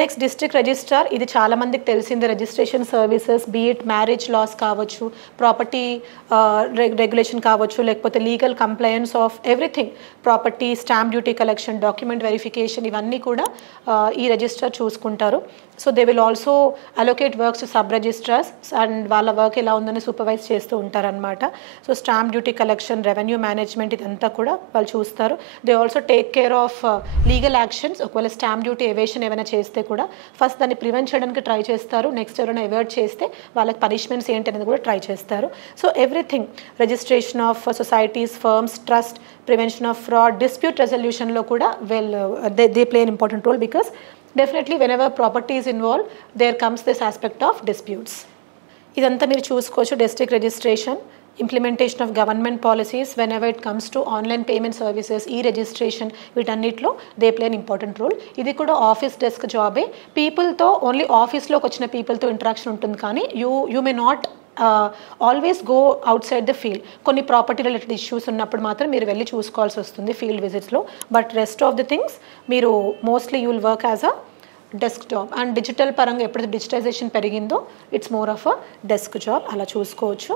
Next district registrar, ఇది చాలా మందికి తెలిసింది. Registration services, be it marriage laws కావచ్చు, ప్రాపర్టీ రెగ్యులేషన్ కావచ్చు, లేకపోతే legal compliance of everything, property, stamp duty collection, document verification, ఇవన్నీ కూడా ఈ రిజిస్ట్రార్ చూసుకుంటారు. So they will also allocate works to sub registrars and వాళ్ళ వర్క్ ఎలా ఉందని సూపర్వైజ్ చేస్తూ ఉంటారనమాట. So stamp duty collection, revenue management, ఇదంతా కూడా వాళ్ళు చూస్తారు. They also take care of legal actions. ఒకవేళ స్టాంప్ డ్యూటీ ఎవేషన్ ఏమైనా చేస్తే కూడా ఫస్ట్ దాన్ని ప్రివెంట్ చేయడానికి ట్రై చేస్తారు. నెక్స్ట్ ఎవరైనా ఎవర్ట్ చేస్తే వాళ్ళకి పనిష్మెంట్స్ ఏంటి అనేది కూడా ట్రై చేస్తారు. So everything, registration of societies, firms, trust, prevention of fraud, dispute రెజల్యూషన్లో కూడా they play an important role because definitely whenever property is involved there comes this aspect of disputes. ఇదంతా మీరు చూసుకోవచ్చు. District registration, implementation of government policies when ever it comes to online payment services, ఈ registration, వీటన్నిటిలో they play an important role. ఇది కూడా office desk జాబే. పీపుల్తో only ఆఫీస్లోకి వచ్చిన పీపుల్తో interaction ఉంటుంది, కానీ you may not always go outside the field. కొన్ని property related issues ఉన్నప్పుడు మాత్రం మీరు వెళ్ళి చూసుకోవాల్సి వస్తుంది ఫీల్డ్ విజిట్స్లో. But rest of the things మీరు mostly you will work as a desk job. And digital పరంగా ఎప్పుడైతే డిజిటైజేషన్ పెరిగిందో it's more of a desk job, అలా చూసుకోవచ్చు.